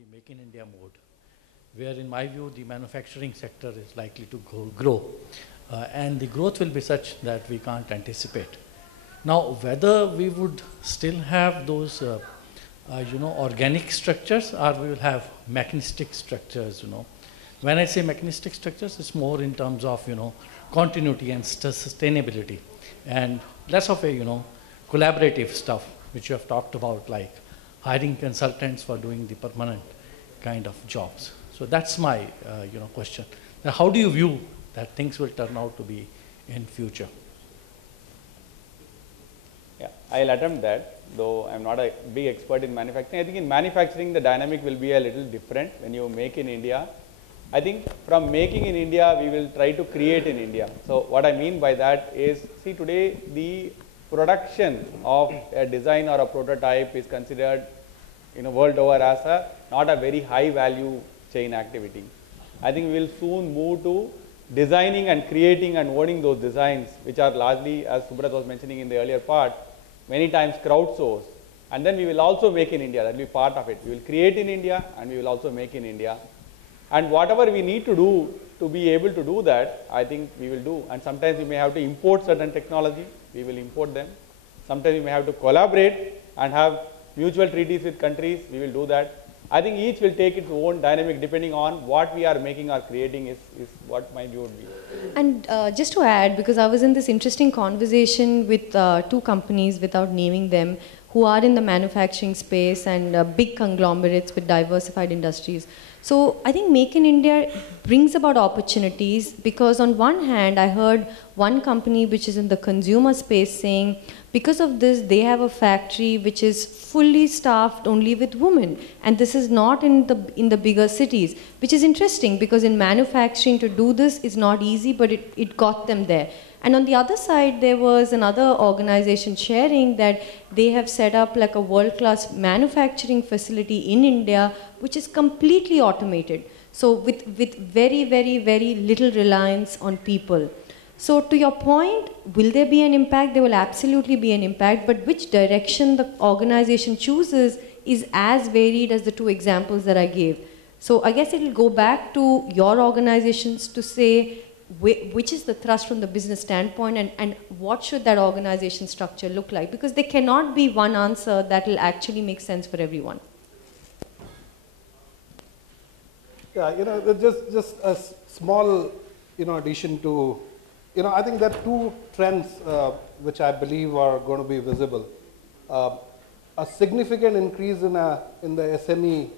the Make in India mode, where in my view the manufacturing sector is likely to grow and the growth will be such that we can't anticipate. Now, whether we would still have those organic structures or we will have mechanistic structures, When I say mechanistic structures, it's more in terms of, continuity and sustainability and less of a, collaborative stuff, which you have talked about, like hiring consultants for doing the permanent kind of jobs. So that's my, question. Now, how do you view that things will turn out to be in future? Yeah, I'll attempt that, though I'm not a big expert in manufacturing. I think in manufacturing, the dynamic will be a little different when you make in India. I think from making in India, we will try to create in India. So what I mean by that is, see, today the production of a design or a prototype is considered, world over as not a very high value chain activity. I think we will soon move to designing and creating and owning those designs, which are largely, as Subrat was mentioning in the earlier part, many times crowdsourced. And then we will also make in India. That will be part of it. We will create in India and we will also make in India. And whatever we need to do to be able to do that, I think we will do. And sometimes we may have to import certain technology, we will import them. Sometimes we may have to collaborate and have mutual treaties with countries, we will do that. I think each will take its own dynamic depending on what we are making or creating is what my view would be. And just to add, because I was in this interesting conversation with two companies without naming them, who are in the manufacturing space and big conglomerates with diversified industries. So I think Make in India brings about opportunities because on one hand, I heard one company which is in the consumer space saying, because of this, they have a factory which is fully staffed only with women. And this is not in the bigger cities, which is interesting because in manufacturing to do this is not easy, but it got them there. And on the other side, there was another organization sharing that they have set up like a world-class manufacturing facility in India, which is completely automated. So with very, very, very little reliance on people. So to your point, will there be an impact? There will absolutely be an impact, but which direction the organization chooses is as varied as the two examples that I gave. So I guess it will go back to your organizations to say, which is the thrust from the business standpoint and what should that organization structure look like? Because there cannot be one answer that will actually make sense for everyone. Yeah, just a small, addition to, I think there are two trends which I believe are going to be visible. A significant increase in the SME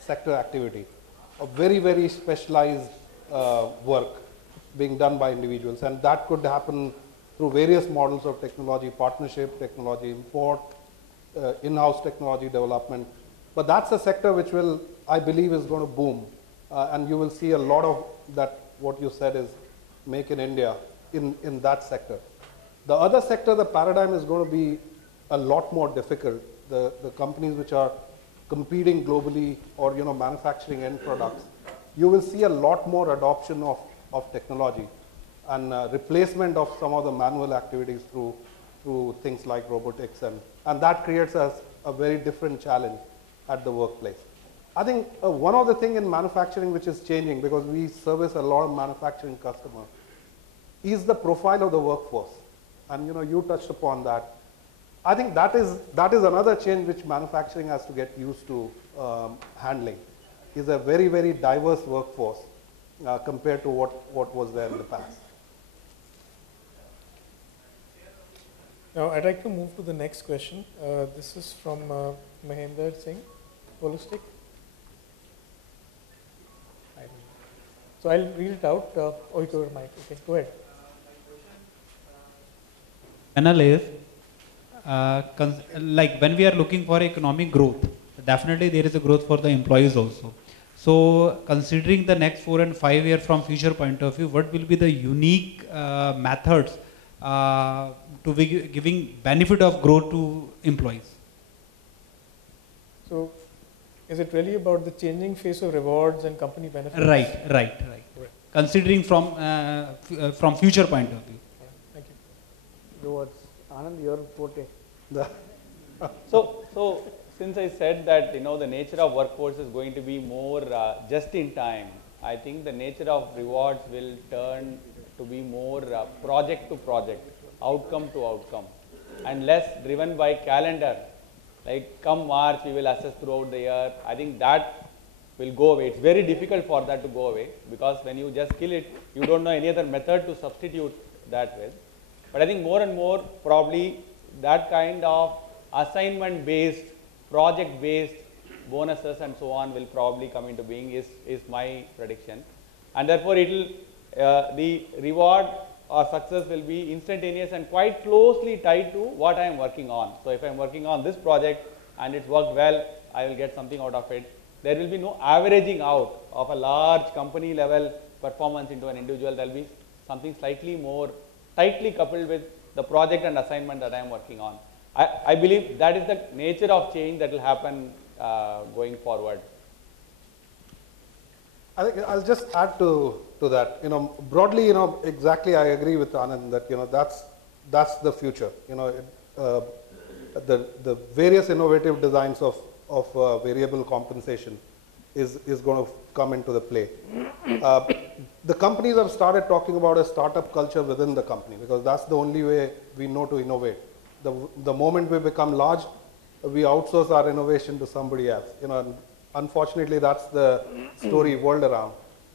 sector activity, a very, very specialized work being done by individuals, and that could happen through various models of technology partnership, technology import, in-house technology development. But that's a sector which will, I believe, is going to boom, and you will see a lot of that, what you said is Make in India in that sector. The other sector, the paradigm is going to be a lot more difficult. The companies which are competing globally or manufacturing end products, you will see a lot more adoption of technology and replacement of some of the manual activities through things like robotics, and that creates a very different challenge at the workplace. I think one of the things in manufacturing which is changing, because we service a lot of manufacturing customers, is the profile of the workforce, and you touched upon that. I think that is another change which manufacturing has to get used to handling, is a very, very diverse workforce compared to what was there in the past. Now, I'd like to move to the next question. This is from Mahendra Singh, Holistic. So I'll read it out. Oh, you go to mic. Okay, go ahead. Panel is, like when we are looking for economic growth, definitely there is a growth for the employees also. So considering the next 4 and 5 years from future point of view, what will be the unique methods to be giving benefit of growth to employees? So is it really about the changing face of rewards and company benefits? Right. Considering from future point of view. Thank you. Towards Anand, your forte. So since I said that, the nature of workforce is going to be more just in time, I think the nature of rewards will turn to be more project to project, outcome to outcome, and less driven by calendar. Like come March, we will assess throughout the year. I think that will go away. It's very difficult for that to go away, because when you just kill it, you don't know any other method to substitute that with. But I think more and more probably that kind of assignment based, project based bonuses and so on will probably come into being is my prediction. And therefore it will, the reward or success will be instantaneous and quite closely tied to what I am working on. So if I am working on this project and it's worked well, I will get something out of it. There will be no averaging out of a large company level performance into an individual. There will be something slightly more tightly coupled with the project and assignment that I am working on. I believe that is the nature of change that will happen going forward. I think I'll just add to that. Broadly, exactly I agree with Anand that, that's the future. The various innovative designs of variable compensation is going to come into the play. The companies have started talking about a startup culture within the company, because that's the only way we know to innovate. The moment we become large, we outsource our innovation to somebody else. Unfortunately, that's the story world around.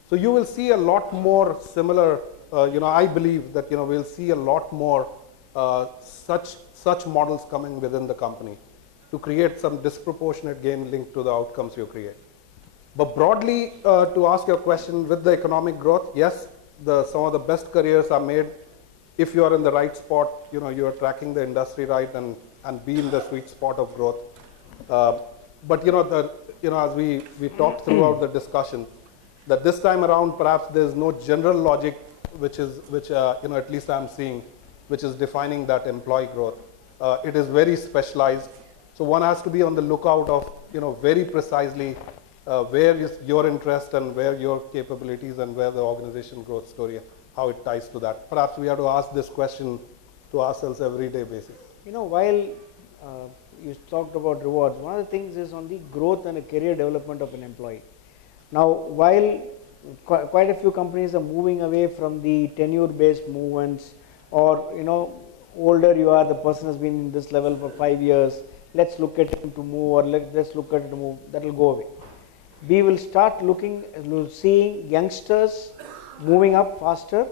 So you will see a lot more similar, I believe that, we'll see a lot more such models coming within the company to create some disproportionate gain linked to the outcomes you create. But broadly, to ask your question, with the economic growth, yes, some of the best careers are made if you are in the right spot, you are tracking the industry right and be in the sweet spot of growth. But as we talked throughout the discussion, that this time around perhaps there's no general logic which at least I'm seeing, which is defining that employee growth. It is very specialized. So one has to be on the lookout of very precisely where is your interest and where your capabilities and where the organization growth story, how it ties to that. Perhaps we have to ask this question to ourselves everyday basis. While you talked about rewards, one of the things is on the growth and the career development of an employee. Now, while quite a few companies are moving away from the tenure-based movements, or older you are, the person has been in this level for 5 years, let's look at him to move, or let's look at it to move, that will go away. We will start seeing youngsters moving up faster,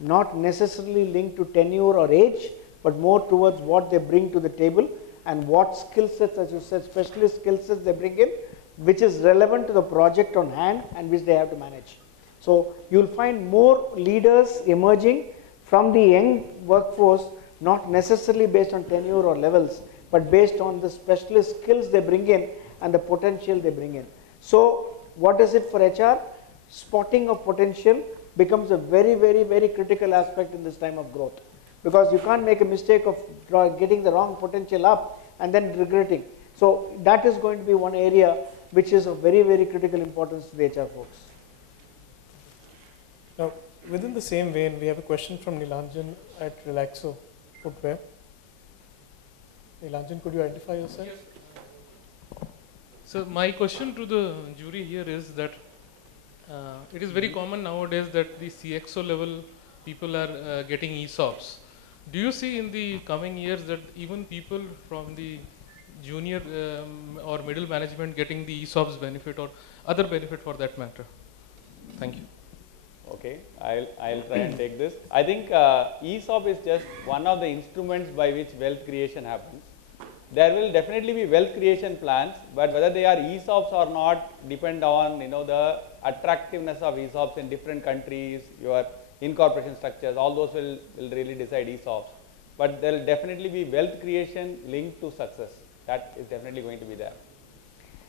not necessarily linked to tenure or age, but more towards what they bring to the table and what skill sets, as you said, specialist skill sets they bring in, which is relevant to the project on hand and which they have to manage. So you will find more leaders emerging from the young workforce, not necessarily based on tenure or levels, but based on the specialist skills they bring in and the potential they bring in. So what is it for HR? Spotting of potential becomes a very, very, very critical aspect in this time of growth, because you can't make a mistake of getting the wrong potential up and then regretting. So that is going to be one area which is of very, very critical importance to the HR folks. Now, within the same vein, we have a question from Nilanjan at Relaxo Footwear. Nilanjan, could you identify yourself? Yes. So my question to the jury here is that it is very common nowadays that the CXO level people are getting ESOPs. Do you see in the coming years that even people from the junior or middle management getting the ESOPs benefit or other benefit for that matter? Thank you. Okay, I'll try and take this. I think ESOP is just one of the instruments by which wealth creation happens. There will definitely be wealth creation plans, but whether they are ESOPs or not depend on the attractiveness of ESOPs in different countries, your incorporation structures, all those will really decide ESOPs. But there will definitely be wealth creation linked to success. That is definitely going to be there.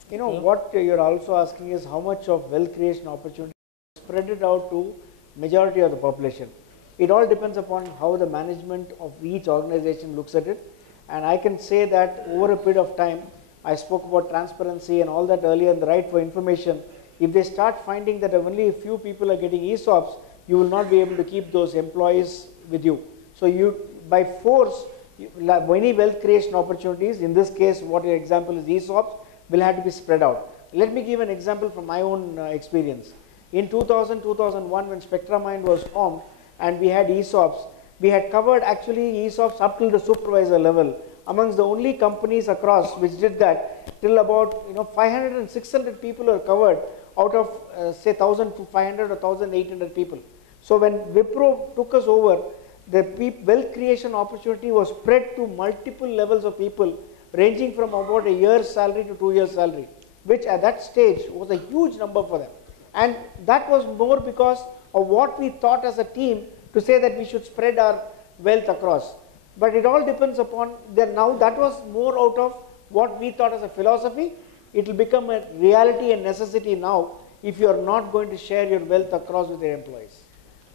What you're also asking is how much of wealth creation opportunity spread it out to majority of the population. It all depends upon how the management of each organization looks at it. And I can say that over a period of time, I spoke about transparency and all that earlier, and the right for information. If they start finding that only a few people are getting ESOPs, you will not be able to keep those employees with you. So you, by force, Any wealth creation opportunities, in this case what your example is ESOPs, will have to be spread out. Let me give an example from my own experience. In 2000-2001 when Spectramind was formed and we had ESOPs, we had covered actually ESOPs up till the supervisor level, amongst the only companies across which did that, till about 500 and 600 people are covered out of say 1500 or 1800 people. So when Wipro took us over, the wealth creation opportunity was spread to multiple levels of people, ranging from about a year's salary to 2 years salary, which at that stage was a huge number for them. And that was more because of what we thought as a team to say that we should spread our wealth across. But it all depends upon that. Now that was more out of what we thought as a philosophy. It will become a reality and necessity now if you are not going to share your wealth across with your employees.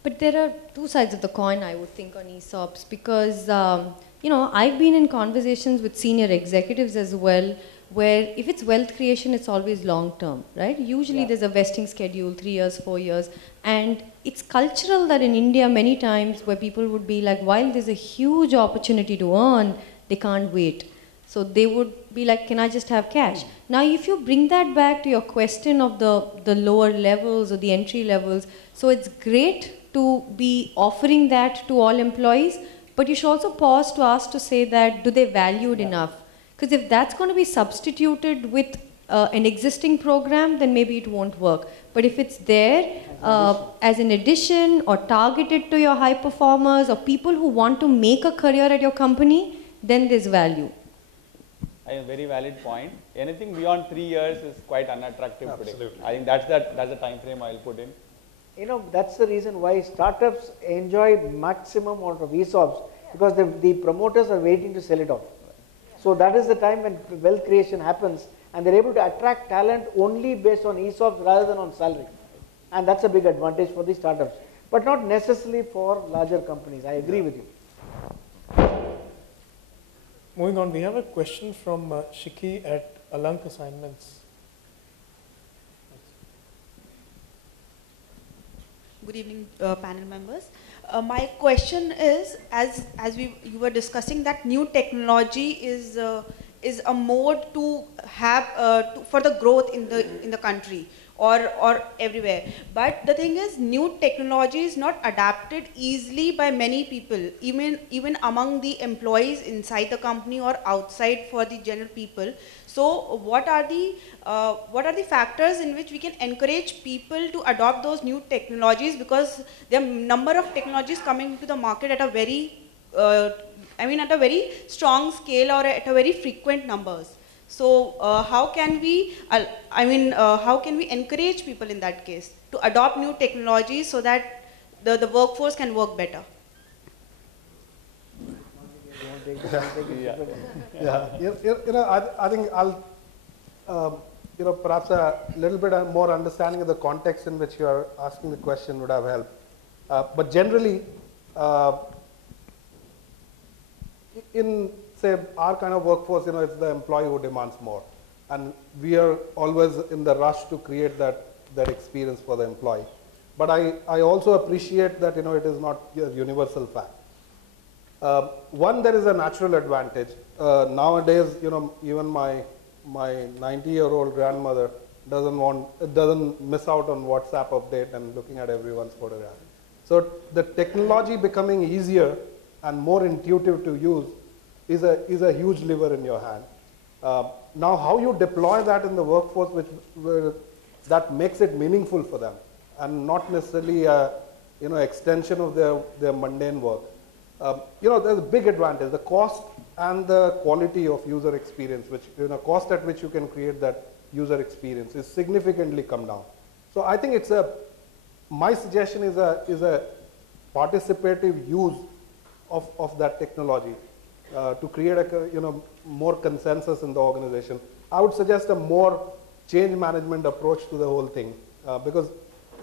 But there are two sides of the coin, I would think, on ESOPs, because I've been in conversations with senior executives as well, where if it's wealth creation, it's always long term, right? Usually there's a vesting schedule, 3 years, 4 years, and it's cultural that in India many times where people would be like, while there's a huge opportunity to earn, they can't wait. So they would be like, can I just have cash? Now if you bring that back to your question of the lower levels or the entry levels, so it's great to be offering that to all employees, but you should also pause to ask to say that, do they value it enough? Because if that's going to be substituted with an existing program, then maybe it won't work. But if it's there as an addition or targeted to your high performers or people who want to make a career at your company, then there's value. A very valid point. Anything beyond 3 years is quite unattractive Absolutely. today. I think that's the time frame I'll put in. That's the reason why startups enjoy maximum amount of ESOPs, because the promoters are waiting to sell it off. So that is the time when wealth creation happens, and they're able to attract talent only based on ESOPs rather than on salary. And that's a big advantage for the startups, but not necessarily for larger companies. I agree with you. Moving on, we have a question from Shiki at Alank Assignments. Good evening, panel members. My question is, as you were discussing, that new technology is a mode to have for the growth in the country or everywhere. But the thing is, new technology is not adapted easily by many people, even among the employees inside the company or outside for the general people. So what are the factors in which we can encourage people to adopt those new technologies, because there are number of technologies coming to the market at a very at a very strong scale or at a very frequent numbers. So how can we encourage people in that case to adopt new technologies so that the workforce can work better? I think I'll, perhaps a little bit more understanding of the context in which you are asking the question would have helped. But generally, in say our kind of workforce, it's the employee who demands more, and we are always in the rush to create that experience for the employee. But I also appreciate that it is not a universal fact. One, there is a natural advantage. Nowadays, even my 90-year-old grandmother doesn't miss out on WhatsApp update and looking at everyone's photograph. So the technology becoming easier and more intuitive to use is a huge lever in your hand. Now, how you deploy that in the workforce, that makes it meaningful for them, and not necessarily extension of their mundane work. There's a big advantage. The cost and the quality of user experience, which cost at which you can create that user experience, is significantly come down. So I think my suggestion is a participative use of that technology to create a more consensus in the organization. I would suggest a more change management approach to the whole thing, because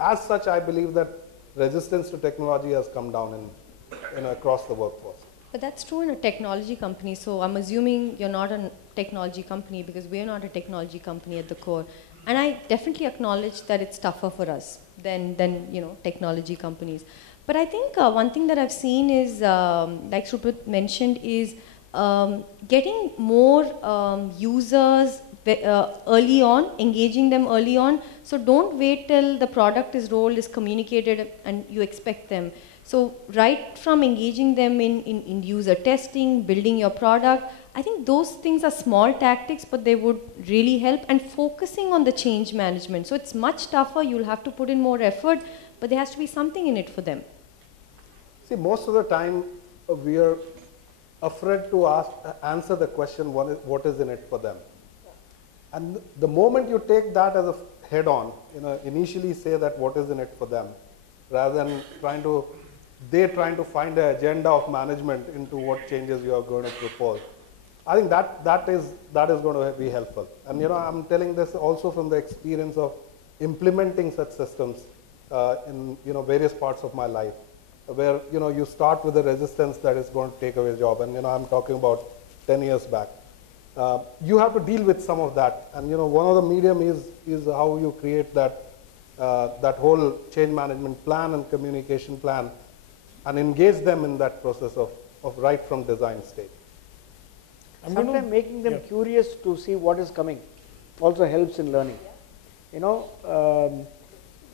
as such I believe that resistance to technology has come down across the workforce. But that's true in a technology company. So I'm assuming you're not a technology company, because we're not a technology company at the core. And I definitely acknowledge that it's tougher for us than technology companies. But I think one thing that I've seen is, like Sruprit mentioned, is getting more users early on, engaging them early on. So don't wait till the product is rolled, is communicated, and you expect them. So right from engaging them in user testing, building your product, I think those things are small tactics, but they would really help, and focusing on the change management. So it's much tougher, you'll have to put in more effort, but there has to be something in it for them. See, most of the time we are afraid to answer the question, what is in it for them? And the moment you take that as a head on, initially say that what is in it for them, rather than trying to find an agenda of management into what changes you are going to propose. I think that is going to be helpful. And I'm telling this also from the experience of implementing such systems in various parts of my life, where you start with a resistance that is going to take away a job. And I'm talking about 10 years back. You have to deal with some of that. And one of the medium is how you create that whole change management plan and communication plan, and engage them in that process of right from design stage. Sometimes making them curious to see what is coming also helps in learning.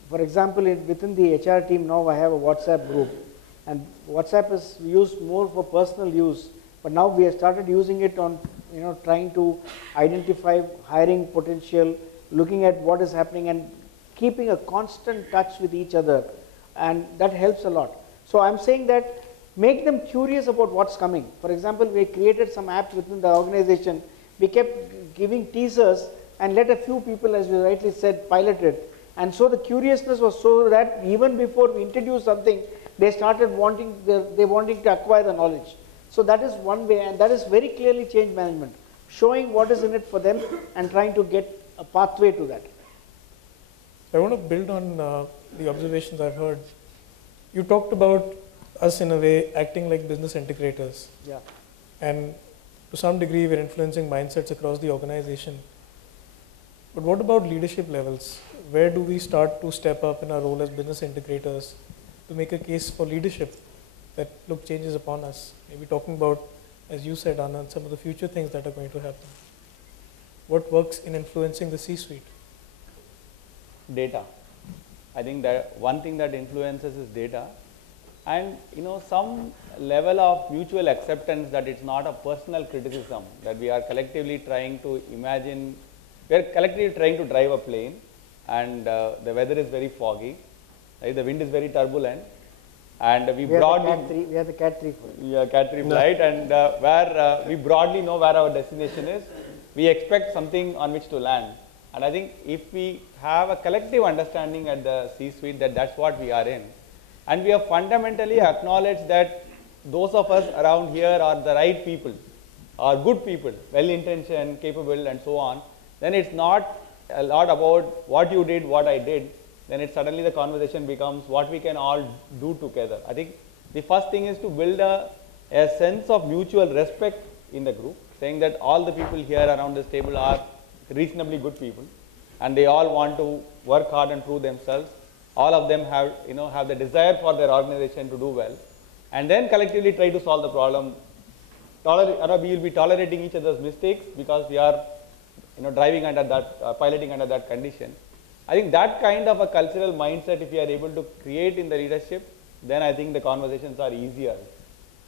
For example, within the HR team now I have a WhatsApp group, and WhatsApp is used more for personal use, but now we have started using it on trying to identify hiring potential, looking at what is happening, and keeping a constant touch with each other, and that helps a lot. So I'm saying that make them curious about what's coming. For example, we created some apps within the organization. We kept giving teasers and let a few people, as you rightly said, pilot it. And so the curiousness was so that even before we introduced something, they started wanting to acquire the knowledge. So that is one way, and that is very clearly change management, showing what is in it for them and trying to get a pathway to that. I want to build on the observations I've heard. You talked about us in a way acting like business integrators. Yeah. And to some degree we're influencing mindsets across the organization. But what about leadership levels? Where do we start to step up in our role as business integrators to make a case for leadership that look changes upon us? Maybe talking about, as you said, Anand, some of the future things that are going to happen. What works in influencing the C-suite? Data. I think that one thing that influences is data, and some level of mutual acceptance that it's not a personal criticism, that we are collectively trying to imagine, we are collectively trying to drive a plane, and the weather is very foggy, right? The wind is very turbulent, and we broadly we have the Cat 3 Cat 3 flight, and where we broadly know where our destination is, we expect something on which to land. And I think if we have a collective understanding at the C-suite that that's what we are in, and we have fundamentally acknowledged that those of us around here are the right people, are good people, well-intentioned, capable, and so on, then it's not a lot about what you did, what I did. Then it suddenly the conversation becomes what we can all do together. I think the first thing is to build a sense of mutual respect in the group, saying that all the people here around this table are reasonably good people, and they all want to work hard and prove themselves. All of them have the desire for their organization to do well, and then collectively try to solve the problem. We will be tolerating each other's mistakes because we are driving under that, piloting under that condition. I think that kind of a cultural mindset, if we are able to create in the leadership, then I think the conversations are easier.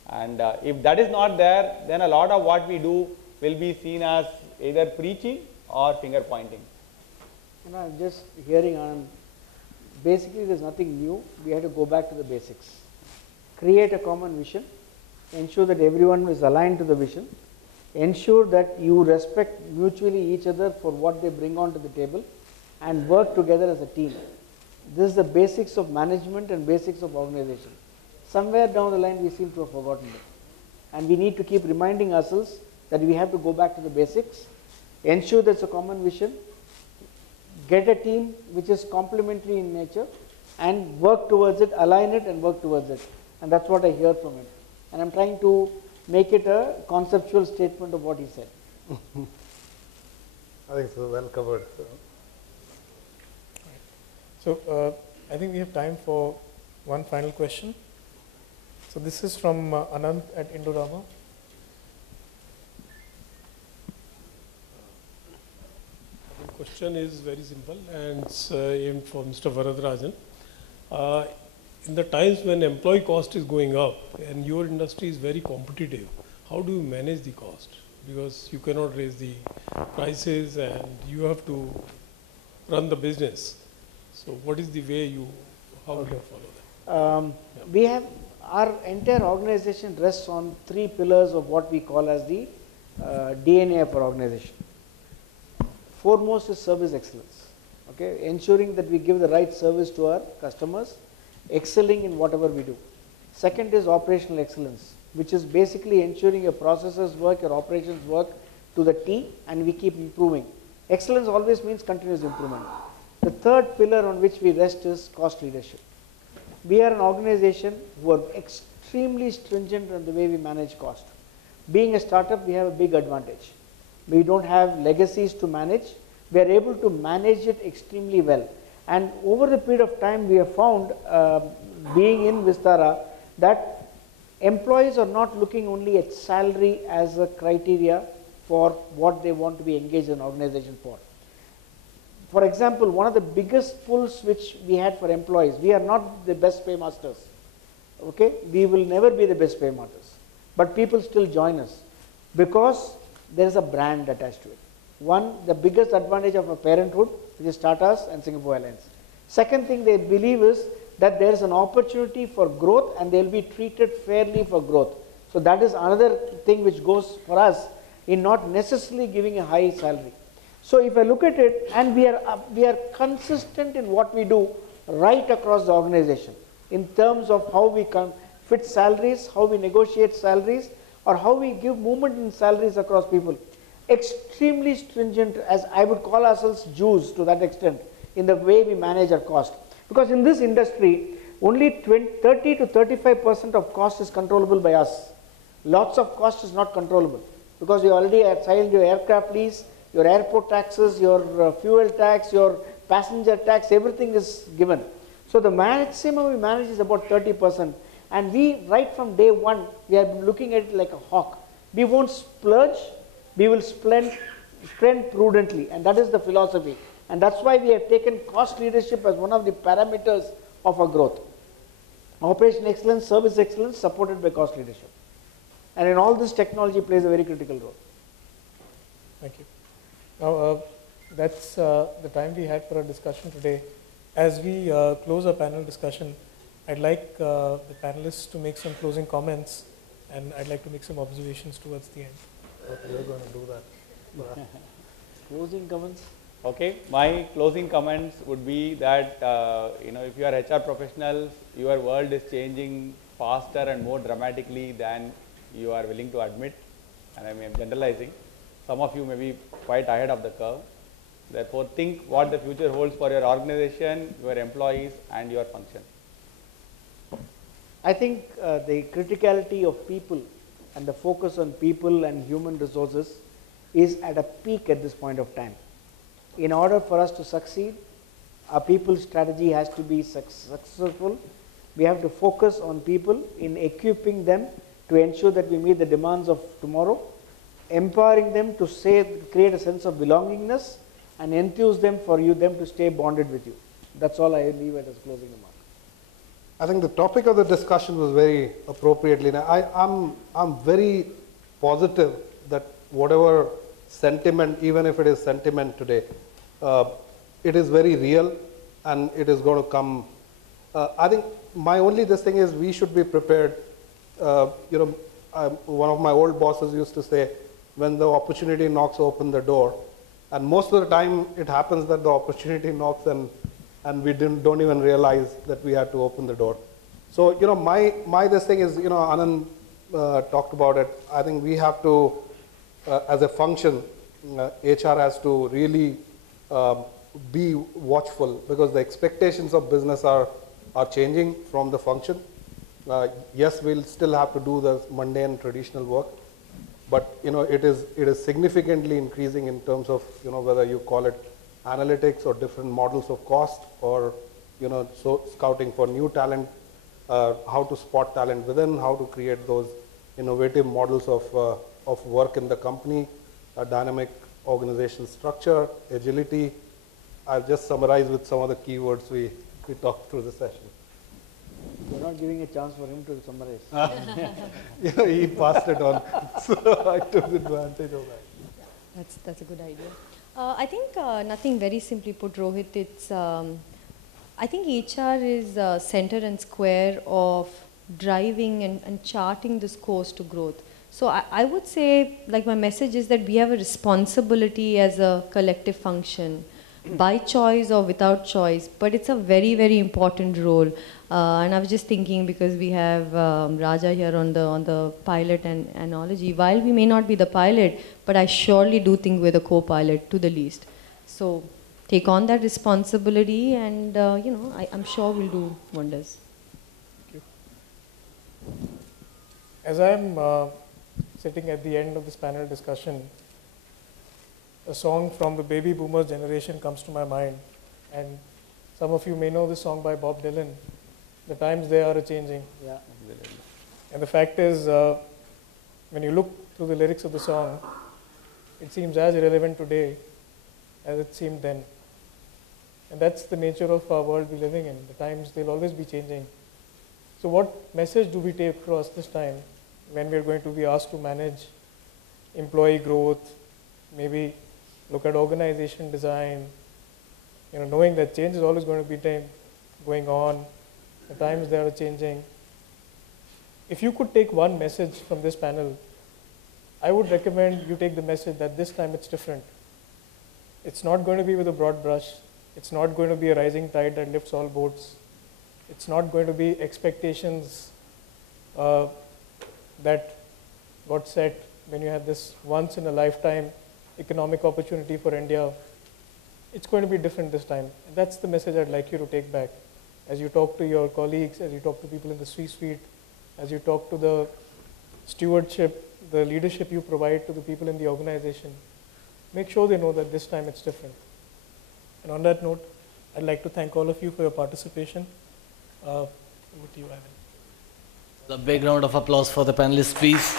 And if that is not there, then a lot of what we do will be seen as either preaching or finger pointing. I'm just hearing on, basically there's nothing new. We have to go back to the basics. Create a common vision, ensure that everyone is aligned to the vision, ensure that you respect mutually each other for what they bring onto the table, and work together as a team. This is the basics of management and basics of organization. Somewhere down the line we seem to have forgotten it. And we need to keep reminding ourselves that we have to go back to the basics, ensure there's a common vision, get a team which is complementary in nature, and work towards it, align it and work towards it. And that's what I hear from him. And I'm trying to make it a conceptual statement of what he said. I think so, well covered. So I think we have time for one final question. So this is from Anand at Indorama. question is very simple and it's aimed for Mr. Varadarajan. In the times when employee cost is going up and your industry is very competitive, how do you manage the cost? Because you cannot raise the prices and you have to run the business. So what is the way how do you follow that? We have, our entire organization rests on 3 pillars of what we call as the DNA of our organization. Foremost is service excellence, okay, ensuring that we give the right service to our customers, excelling in whatever we do. Second is operational excellence, which is basically ensuring your processes work, your operations work to the T, and we keep improving. Excellence always means continuous improvement. The third pillar on which we rest is cost leadership. We are an organization who are extremely stringent on the way we manage cost. Being a startup, we have a big advantage. We don't have legacies to manage. We are able to manage it extremely well. And over the period of time, we have found, being in Vistara, that employees are not looking only at salary as a criteria for what they want to be engaged in an organization for. For example, one of the biggest pulls which we had for employees, we are not the best pay masters. Okay? We will never be the best pay masters. But people still join us because there is a brand attached to it. One, the biggest advantage of a parenthood, which is Tata's and Singapore Airlines. Second thing they believe is that there is an opportunity for growth and they will be treated fairly for growth. So that is another thing which goes for us in not necessarily giving a high salary. So if I look at it, and we are consistent in what we do right across the organization in terms of how we fit salaries, how we negotiate salaries, or how we give movement in salaries across people. Extremely stringent, as I would call ourselves Jews to that extent, in the way we manage our cost. Because in this industry, only 30 to 35% of cost is controllable by us. Lots of cost is not controllable because you already assigned your aircraft lease, your airport taxes, your fuel tax, your passenger tax, everything is given. So the maximum we manage is about 30%. And we, right from day one, we are looking at it like a hawk. We won't splurge, we will spend prudently, and that is the philosophy. And that's why we have taken cost leadership as one of the parameters of our growth. Operation excellence, service excellence, supported by cost leadership. And in all this, technology plays a very critical role. Thank you. Now, that's the time we had for our discussion today. As we close our panel discussion, I'd like the panelists to make some closing comments, and I'd like to make some observations towards the end. You're going to do that. Closing comments? Okay, my closing comments would be that if you are HR professionals, your world is changing faster and more dramatically than you are willing to admit, and I am generalizing. Some of you may be quite ahead of the curve. Therefore, think what the future holds for your organization, your employees, and your function. I think the criticality of people and the focus on people and human resources is at a peak at this point of time. In order for us to succeed, our people strategy has to be successful. We have to focus on people in equipping them to ensure that we meet the demands of tomorrow, empowering them to create a sense of belongingness, and enthuse them for them to stay bonded with you. That's all I leave it as closing remark. I think the topic of the discussion was very appropriately. Now, I'm very positive that whatever sentiment, even if it is sentiment today, it is very real and it is going to come. I think my only thing is we should be prepared. One of my old bosses used to say, when the opportunity knocks, open the door. And most of the time it happens that the opportunity knocks and we don't even realize that we had to open the door. So, this thing is, Anand talked about it. I think we have to, as a function, HR has to really be watchful because the expectations of business are changing from the function. Yes, we'll still have to do the mundane traditional work, but it is significantly increasing in terms of whether you call it analytics or different models of cost or scouting for new talent, how to spot talent within, how to create those innovative models of work in the company, a dynamic organization structure, agility, I'll just summarize with some of the keywords we talked through the session. You're not giving a chance for him to summarize. He passed it on, so I took advantage of that. That's a good idea. I think nothing very simply put, Rohit. It's I think HR is center and square of driving and charting this course to growth. So I would say, like, my message is that we have a responsibility as a collective function, by choice or without choice, but it's a very, very important role. And I was just thinking, because we have Raja here on the pilot and analogy, while we may not be the pilot, but I surely do think we're the co-pilot to the least. So take on that responsibility, and I'm sure we'll do wonders. Thank you. As I'm sitting at the end of this panel discussion, a song from the baby boomers generation comes to my mind, and some of you may know this song by Bob Dylan. The times they are changing. Yeah. And the fact is, when you look through the lyrics of the song, it seems as relevant today as it seemed then. And that's the nature of our world we're living in. The times, they'll always be changing. So what message do we take across this time when we're going to be asked to manage employee growth, maybe look at organization design, knowing that change is always going to be going on, the times they are changing. If you could take one message from this panel, I would recommend you take the message that this time it's different. It's not going to be with a broad brush. It's not going to be a rising tide that lifts all boats. It's not going to be expectations that got set when you had this once in a lifetime economic opportunity for India. It's going to be different this time. And that's the message I'd like you to take back. As you talk to your colleagues, as you talk to people in the C-suite, as you talk to the stewardship, the leadership you provide to the people in the organization, make sure they know that this time it's different. And on that note, I'd like to thank all of you for your participation. Over to you, Ivan. A big round of applause for the panelists, please.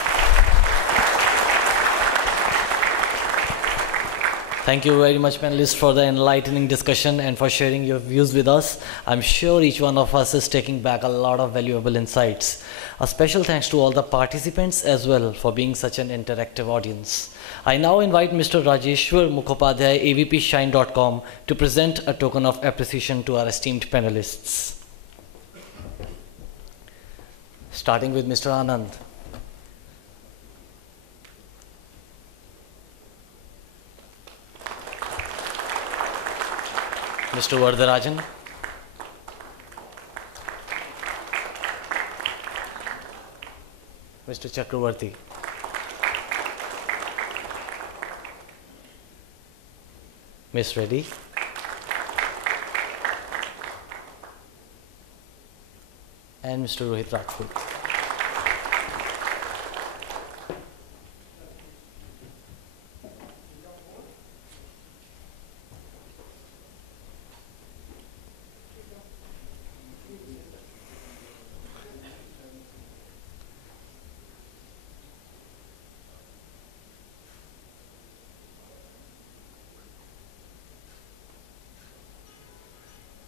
Thank you very much, panelists, for the enlightening discussion and for sharing your views with us. I'm sure each one of us is taking back a lot of valuable insights. A special thanks to all the participants as well for being such an interactive audience. I now invite Mr. Rajeshwar Mukhopadhyay, AVP Shine.com, to present a token of appreciation to our esteemed panelists. Starting with Mr. Anand. Mr. Vardarajan. Mr. Chakravarti. Ms. Reddy. And Mr. Rohit Rajput.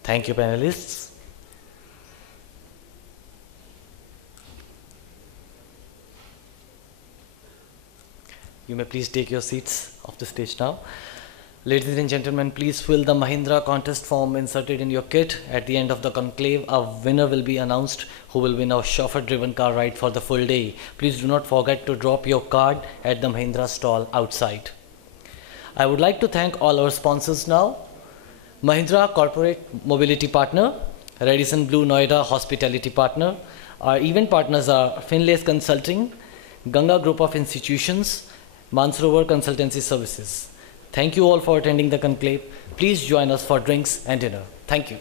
Thank you, panelists. You may please take your seats off the stage now. Ladies and gentlemen, please fill the Mahindra contest form inserted in your kit. At the end of the conclave, a winner will be announced who will win a chauffeur-driven car ride for the full day. Please do not forget to drop your card at the Mahindra stall outside. I would like to thank all our sponsors now. Mahindra Corporate Mobility Partner, Radisson Blue Noida Hospitality Partner. Our event partners are Finlay's Consulting, Ganga Group of Institutions, Mansarovar Consultancy Services. Thank you all for attending the conclave. Please join us for drinks and dinner. Thank you.